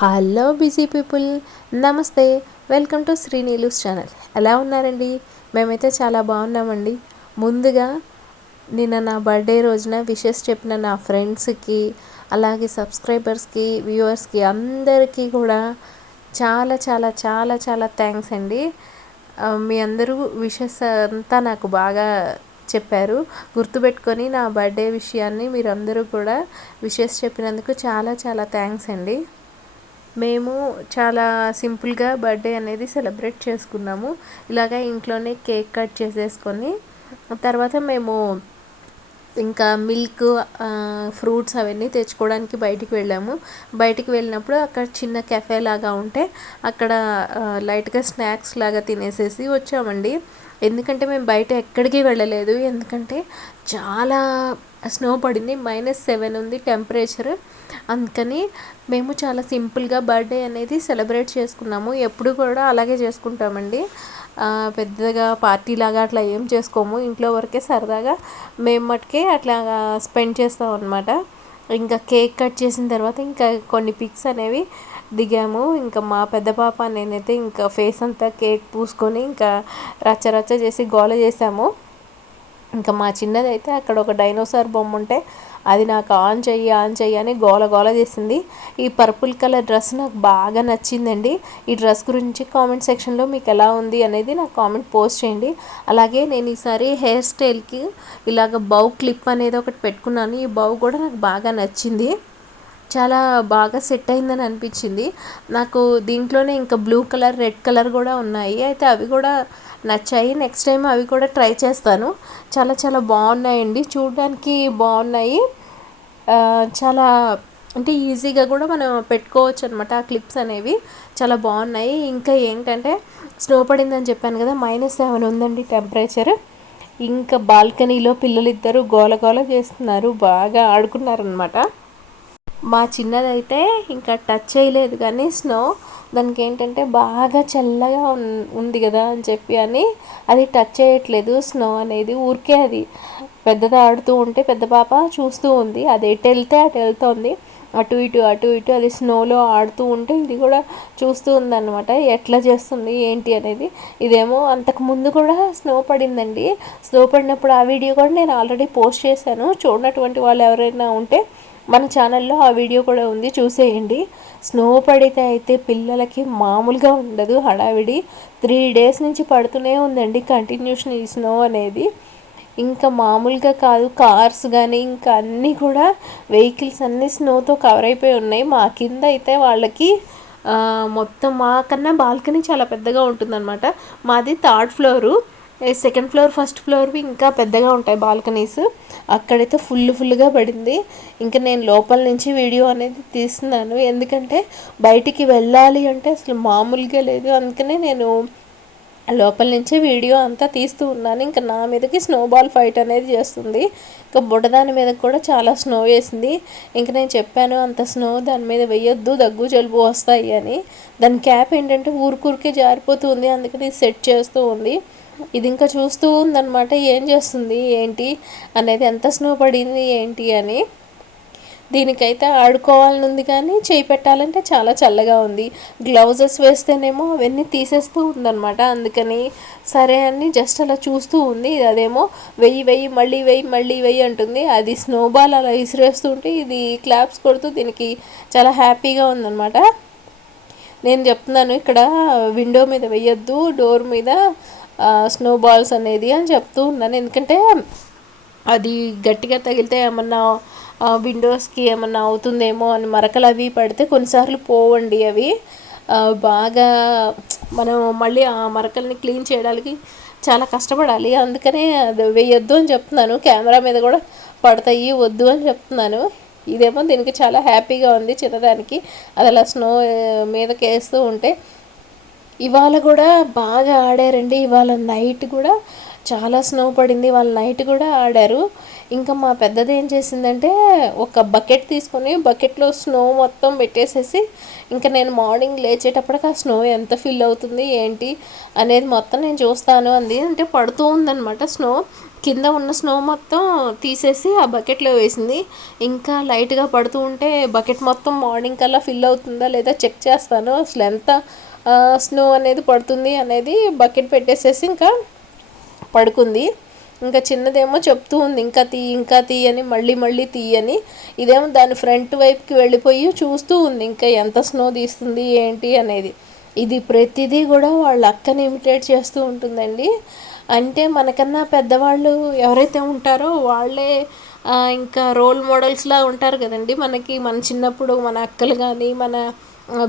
Hello busy people, namaste. Welcome to Srinilu's channel. ఎలా ఉన్నారండి? మేమైతే చాలా బాగున్నామండి. ముందుగా నిన్న నా బర్త్డే రోజున విషెస్ చెప్పిన నా ఫ్రెండ్స్కి, అలాగే సబ్స్క్రైబర్స్కి, వ్యూవర్స్కి అందరికీ కూడా చాలా చాలా చాలా చాలా థ్యాంక్స్ అండి. మీ అందరూ విషెస్ అంతా నాకు బాగా చెప్పారు. గుర్తుపెట్టుకొని నా బర్త్డే విషయాన్ని మీరందరూ కూడా విషెస్ చెప్పినందుకు చాలా చాలా థ్యాంక్స్ అండి. మేము చాలా సింపుల్గా బర్త్డే అనేది సెలబ్రేట్ చేసుకున్నాము. ఇలాగ ఇంట్లోనే కేక్ కట్ చేసేసుకొని తర్వాత మేము ఇంకా మిల్క్, ఫ్రూట్స్ అవన్నీ తెచ్చుకోవడానికి బయటికి వెళ్ళాము. బయటికి వెళ్ళినప్పుడు అక్కడ చిన్న కెఫే లాగా ఉంటే అక్కడ లైట్గా స్నాక్స్ లాగా తినేసేసి వచ్చామండి. ఎందుకంటే మేము బయట ఎక్కడికి వెళ్ళలేదు, ఎందుకంటే చాలా స్నో పడింది. -7 ఉంది టెంపరేచర్. అందుకని మేము చాలా సింపుల్గా బర్త్డే అనేది సెలబ్రేట్ చేసుకున్నాము. ఎప్పుడు కూడా అలాగే చేసుకుంటామండి. పెద్దగా పార్టీ లాగా అట్లా ఏం చేసుకోము. ఇంట్లో వరకే సరదాగా మేము మటుకే అట్లా స్పెండ్ చేస్తాం అన్నమాట. ఇంకా కేక్ కట్ చేసిన తర్వాత ఇంకా కొన్ని పిక్స్ అనేవి దిగాము. ఇంకా మా పెద్ద పాప నేనైతే ఇంకా ఫేస్ అంతా కేక్ పూసుకొని ఇంకా రచ్చ చేసి గోల చేసాము. ఇంకా మా చిన్నదైతే అక్కడ ఒక డైనోసార్ బొమ్మ ఉంటే అది నాకు ఆన్ చెయ్యి అని గోల చేసింది. ఈ పర్పుల్ కలర్ డ్రెస్ నాకు బాగా నచ్చిందండి. ఈ డ్రెస్ గురించి కామెంట్ సెక్షన్లో మీకు ఎలా ఉంది అనేది నాకు కామెంట్ పోస్ట్ చేయండి. అలాగే నేను ఈసారి హెయిర్ స్టైల్కి ఇలాగ బౌ క్లిప్ అనేది ఒకటి పెట్టుకున్నాను. ఈ బౌ కూడా నాకు బాగా నచ్చింది, చాలా బాగా సెట్ అయిందని అనిపించింది నాకు. దీంట్లోనే ఇంకా బ్లూ కలర్, రెడ్ కలర్ కూడా ఉన్నాయి. అయితే అవి కూడా నచ్చాయి. నెక్స్ట్ టైం అవి కూడా ట్రై చేస్తాను. చాలా చాలా బాగున్నాయండి, చూడడానికి బాగున్నాయి. చాలా అంటే ఈజీగా కూడా మనం పెట్టుకోవచ్చు అనమాట. ఆ క్లిప్స్ అనేవి చాలా బాగున్నాయి. ఇంకా ఏంటంటే స్నో పడిందని చెప్పాను కదా, -7 ఉందండి టెంపరేచర్. ఇంకా బాల్కనీలో పిల్లలిద్దరూ గోల చేస్తున్నారు, బాగా ఆడుకున్నారనమాట. మా చిన్నదైతే ఇంకా టచ్ చేయలేదు కానీ స్నో, దానికి ఏంటంటే బాగా చల్లగా ఉంది కదా అని చెప్పి అని అది టచ్ చేయట్లేదు. స్నో అనేది ఊరికే అది పెద్దది ఆడుతూ ఉంటే పెద్ద పాప చూస్తూ ఉంది. అది ఎటు వెళ్తే అటు వెళ్తుంది, అటు ఇటు అది స్నోలో ఆడుతూ ఉంటే ఇది కూడా చూస్తూ ఉందన్నమాట, ఎట్లా చేస్తుంది ఏంటి అనేది. ఇదేమో అంతకు ముందు కూడా స్నో పడిందండి. స్నో పడినప్పుడు ఆ వీడియో కూడా నేను ఆల్రెడీ పోస్ట్ చేశాను. చూడనటువంటి వాళ్ళు ఎవరైనా ఉంటే మన ఛానల్లో ఆ వీడియో కూడా ఉంది, చూసేయండి. స్నో పడితే అయితే పిల్లలకి మామూలుగా ఉండదు హడావిడి. 3 days నుంచి పడుతూనే ఉందండి కంటిన్యూషన్ ఈ స్నో అనేది. ఇంకా మామూలుగా కాదు, కార్స్ కానీ ఇంకా అన్నీ కూడా వెహికల్స్ అన్నీ స్నోతో కవర్ అయిపోయి ఉన్నాయి. మా కింద అయితే వాళ్ళకి మొత్తం మాకన్నా బాల్కనీ చాలా పెద్దగా ఉంటుందన్నమాట. మాది 3rd floor, 2nd floor, 1st ఫ్లోర్వి ఇంకా పెద్దగా ఉంటాయి బాల్కనీస్. అక్కడైతే ఫుల్గా పడింది. ఇంకా నేను లోపల నుంచి వీడియో అనేది తీస్తున్నాను, ఎందుకంటే బయటికి వెళ్ళాలి అంటే అసలు మామూలుగా లేదు. అందుకనే నేను లోపల నుంచి వీడియో అంతా తీస్తూ ఉన్నాను. ఇంకా నా మీదకి స్నోబాల్ ఫైట్ అనేది చేస్తుంది. ఇంకా బుడదాని మీద కూడా చాలా స్నో వేసింది. ఇంకా నేను చెప్పాను అంత స్నో దాని మీద వేయొద్దు, దగ్గు జలుబు వస్తాయి అని. దాని క్యాప్ ఏంటంటే ఊరికే జారిపోతుంది, అందుకని సెట్ చేస్తూ ఉంది. ఇది ఇంకా చూస్తూ ఉందన్నమాట, ఏం చేస్తుంది ఏంటి అనేది, ఎంత స్నో పడింది ఏంటి అని. దీనికైతే ఆడుకోవాలని ఉంది కానీ చేయి పెట్టాలంటే చాలా చల్లగా ఉంది. గ్లౌజెస్ వేస్తేనేమో అవన్నీ తీసేస్తూ ఉందన్నమాట. అందుకని సరే అని జస్ట్ అలా చూస్తూ ఉంది. అదేమో వెయ్యి మళ్ళీ వెయ్యి అంటుంది. అది స్నోబాల్ అలా విసిరేస్తూ ఉంటే ఇది క్లాప్స్ కొడుతూ దీనికి చాలా హ్యాపీగా ఉందన్నమాట. నేను చెప్తున్నాను ఇక్కడ విండో మీద వేయొద్దు, డోర్ మీద స్నోబాల్స్ అనేది అని చెప్తూ ఉన్నాను. ఎందుకంటే అది గట్టిగా తగిలితే ఏమన్నా విండోస్కి ఏమన్నా అవుతుందేమో అని, మరకలు అవి పడితే కొన్నిసార్లు పోవండి అవి. బాగా మనం మళ్ళీ ఆ మరకల్ని క్లీన్ చేయడానికి చాలా కష్టపడాలి. అందుకనే అది వేయొద్దు అని చెప్తున్నాను. కెమెరా మీద కూడా పడతాయి, వద్దు అని చెప్తున్నాను. ఇదేమో దీనికి చాలా హ్యాపీగా ఉంది చిన్నదానికి, అది అలా స్నో మీదకి వేస్తూ ఉంటే. ఇవాళ కూడా బాగా ఆడారండి. ఇవాళ నైట్ కూడా చాలా స్నో పడింది, వాళ్ళు నైట్ కూడా ఆడారు. ఇంకా మా పెద్దది ఏం చేసిందంటే ఒక బకెట్ తీసుకొని బకెట్లో స్నో మొత్తం పెట్టేసేసి, ఇంకా నేను మార్నింగ్ లేచేటప్పటికి ఆ స్నో ఎంత ఫిల్ అవుతుంది ఏంటి అనేది మొత్తం నేను చూస్తాను అంది. అంటే పడుతూ ఉందన్నమాట స్నో. కింద ఉన్న స్నో మొత్తం తీసేసి ఆ బకెట్లో వేసింది. ఇంకా లైట్గా పడుతూ ఉంటే బకెట్ మొత్తం మార్నింగ్ కల్లా ఫిల్ అవుతుందా లేదా చెక్ చేస్తాను, అసలు ఎంత స్నో అనేది పడుతుంది అనేది బకెట్ పెట్టేసేసి ఇంకా పడుకుంది. ఇంకా చిన్నదేమో చెప్తూ ఉంది ఇంకా తీ ఇంకా తీయని, మళ్ళీ మళ్ళీ తీయని. ఇదేమో దాని ఫ్రంట్ వైపుకి వెళ్ళిపోయి చూస్తూ ఉంది ఇంకా ఎంత స్నో తీస్తుంది ఏంటి అనేది. ఇది ప్రతిదీ కూడా వాళ్ళ అక్కని ఇమిటేట్ చేస్తూ ఉంటుందండి. అంటే మనకన్నా పెద్దవాళ్ళు ఎవరైతే ఉంటారో వాళ్ళే ఇంకా రోల్ మోడల్స్లా ఉంటారు కదండి మనకి. మన చిన్నప్పుడు మన అక్కలు కానీ మన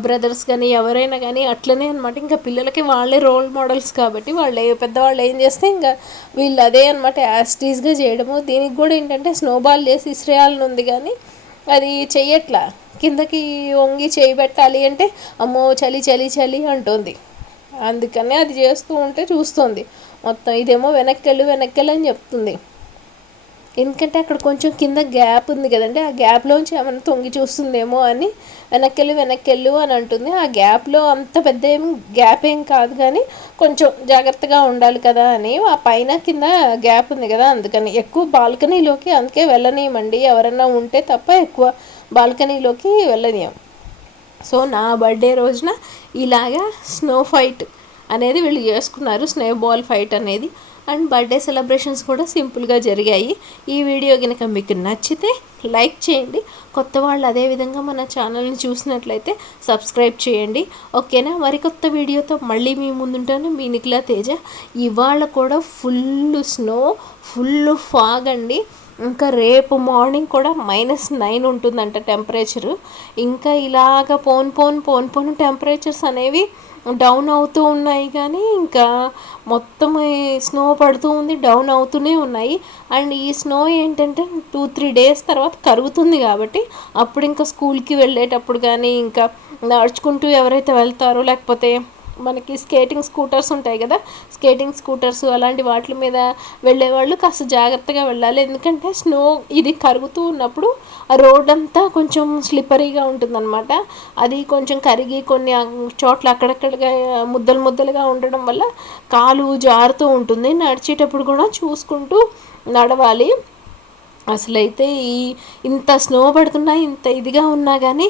బ్రదర్స్ కానీ ఎవరైనా కానీ అట్లనే అనమాట. ఇంకా పిల్లలకి వాళ్ళే రోల్ మోడల్స్ కాబట్టి వాళ్ళు పెద్దవాళ్ళు ఏం చేస్తే ఇంకా వీళ్ళు అదే అనమాట యాస్టీస్గా చేయడము. దీనికి కూడా ఏంటంటే స్నోబాల్ చేసి ఇస్రేయాలని ఉంది కానీ అది చెయ్యట్లా. కిందకి వంగి చేయి పెట్టాలి అంటే అమ్మో చలి చలి చలి అంటుంది. అందుకనే అది చేస్తూ ఉంటే చూస్తుంది మొత్తం. ఇదేమో వెనక్కెళ్ళు వెనక్కెళ్ళు అని చెప్తుంది. ఎందుకంటే అక్కడ కొంచెం కింద గ్యాప్ ఉంది కదండి, ఆ గ్యాప్లోంచి ఏమైనా తొంగి చూస్తుందేమో అని వెనక్కెళ్ళు అని అంటుంది. ఆ గ్యాప్లో అంత పెద్ద గ్యాప్ ఏం కాదు కానీ కొంచెం జాగ్రత్తగా ఉండాలి కదా అని. ఆ పైన కింద గ్యాప్ ఉంది కదా అందుకని. ఎక్కువ బాల్కనీలోకి అందుకే వెళ్ళనీయమండి, ఎవరన్నా ఉంటే తప్ప ఎక్కువ బాల్కనీలోకి వెళ్ళనీయం. సో నా బర్త్డే రోజున ఇలాగా స్నో ఫైట్ అనేది వీళ్ళు చేసుకున్నారు, స్నో బాల్ ఫైట్ అనేది. అండ్ బర్త్డే సెలబ్రేషన్స్ కూడా సింపుల్గా జరిగాయి. ఈ వీడియో కనుక మీకు నచ్చితే లైక్ చేయండి. కొత్త వాళ్ళు అదేవిధంగా మన ఛానల్ని చూసినట్లయితే సబ్స్క్రైబ్ చేయండి. ఓకేనా? మరికొత్త వీడియోతో మళ్ళీ మీ ముందుంటాను. మీ నిఖిలా తేజ. ఇవాళ కూడా ఫుల్ స్నో, ఫుల్ ఫాగ్ అండి. ఇంకా రేపు మార్నింగ్ కూడా -9 ఉంటుందంట టెంపరేచరు. ఇంకా ఇలాగ పోను టెంపరేచర్స్ అనేవి డౌన్ అవుతూ ఉన్నాయి కానీ ఇంకా మొత్తం స్నో పడుతూ ఉంది, డౌన్ అవుతూనే ఉన్నాయి. అండ్ ఈ స్నో ఏంటంటే 2-3 డేస్ తర్వాత కరుగుతుంది కాబట్టి అప్పుడు ఇంకా స్కూల్కి వెళ్ళేటప్పుడు కానీ ఇంకా నడుచుకుంటూ ఎవరైతే వెళ్తారో లేకపోతే మనకి స్కేటింగ్ స్కూటర్స్ ఉంటాయి కదా, స్కేటింగ్ స్కూటర్స్ అలాంటి వాటి మీద వెళ్ళేవాళ్ళు కాస్త జాగ్రత్తగా వెళ్ళాలి. ఎందుకంటే స్నో ఇది కరుగుతూ ఉన్నప్పుడు ఆ రోడ్ అంతా కొంచెం స్లిప్పరీగా ఉంటుందన్నమాట. అది కొంచెం కరిగి కొన్ని చోట్ల అక్కడక్కడగా ముద్దలుగా ఉండడం వల్ల కాలు జారుతూ ఉంటుంది. నడిచేటప్పుడు కూడా చూసుకుంటూ నడవాలి. అసలైతే ఇంత స్నో పడుతున్నా ఇంత ఇదిగా ఉన్నా కానీ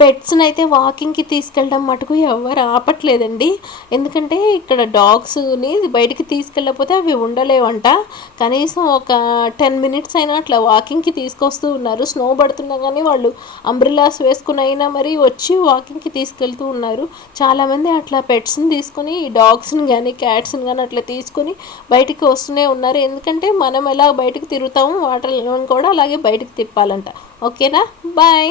పెట్స్ని అయితే వాకింగ్కి తీసుకెళ్ళడం మటుకు ఎవరు ఆపట్లేదండి. ఎందుకంటే ఇక్కడ డాగ్స్ని బయటికి తీసుకెళ్ళకపోతే అవి ఉండలేవంట. కనీసం ఒక 10 మినిట్స్ అయినా అట్లా వాకింగ్కి తీసుకొస్తూ ఉన్నారు. స్నో పడుతున్నా కానీ వాళ్ళు అంబ్రిల్లాస్ వేసుకుని అయినా మరి వచ్చి వాకింగ్కి తీసుకెళ్తూ ఉన్నారు. చాలామంది అట్లా పెట్స్ని తీసుకొని డాగ్స్ని కానీ క్యాట్స్ని కానీ అట్లా తీసుకొని బయటికి వస్తూనే ఉన్నారు. ఎందుకంటే మనం ఎలా బయటకు తిరుగుతాము వాటర్లో కూడా అలాగే బయటకు తిప్పాలంట. ఓకేనా? బాయ్.